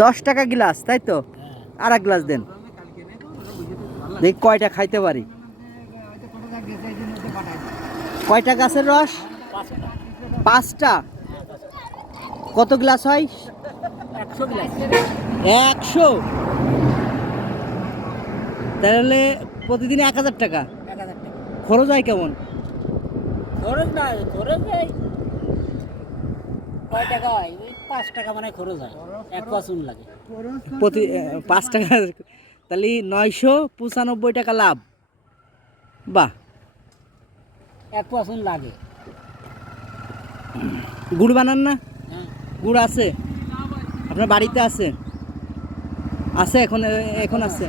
10 টাকা গ্লাস, তাই তো? আর এক গ্লাস দেন, দেখ কয়টা খাইতে পারি। কয়টা গাছের রস? 5টা। কত গ্লাস হয়? 100 গ্লাস। 100? তাহলে প্রতিদিন 1000 টাকা। 1000 টাকা খরচ হয় কেমন? খরচ না, খরচ হয় কয় টাকা হয়? 5 টাকা মানে খরচ হয়, 1 পাসুন লাগে প্রতি 5 টাকা, তাহলে 995 টাকা লাভ। বাহ। 1 পাসুন লাগে। গুড় বানান না? হ্যাঁ, গুড় আছে আপনার বাড়িতে? আছে, আছে এখন, এখন আছে।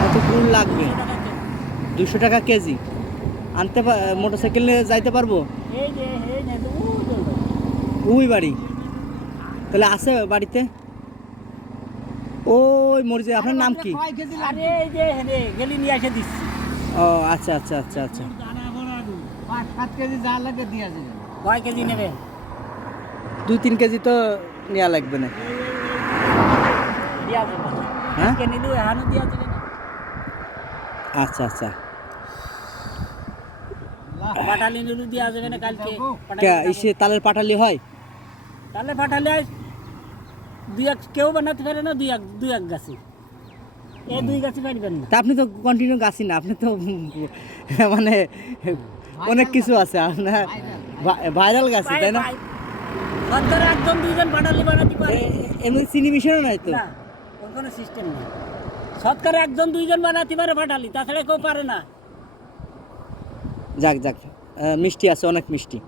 কত গুড় লাগবে? 200 টাকা কেজি। আনতে মোটরসাইকেল নিয়ে যাইতে পারবো? এই যে এই যে ওই বাড়ি, তাহলে আছে বাড়িতে? ওই মরিচে। আপনার নাম কি? আরে এই যে হেনে গেলি নিয়ে এসে দিচ্ছি। ও আচ্ছা আচ্ছা আচ্ছা আচ্ছা। 5-7 কেজি যা লাগে দিয়ে যাবে। কয় কেজি নেবে? 2-3 কেজি তো নেওয়া লাগবে না? দিয়া যাবে। হ্যাঁ, আজকে নিলু এহানো দিয়া যাবে না। আচ্ছা আচ্ছা। পাটালি নিলু দিয়া যাবে না কালকে? এসে তালের পাটালি হয়? তাহলে পাঠালে দুই এক কেউ বানাতে পারে না, দুই এক গাছে। এই 2 গাছে পারবেন না। তা আপনি তো কন্টিনিউ গাছি না, আপনি তো মানে অনেক কিছু আছে আপনার, ভাইরাল গাছি, তাই না? সত্তর একজন 2জন পাটালি বানাতে পারে। এমনি চিনি মিশানো নাই তো? না, ওর কোনো সিস্টেম নেই। সৎকারে 1-2জন বানাতে পারে পাটালি, তাছাড়া কেউ পারে না। যাক যাক, মিষ্টি আছে, অনেক মিষ্টি।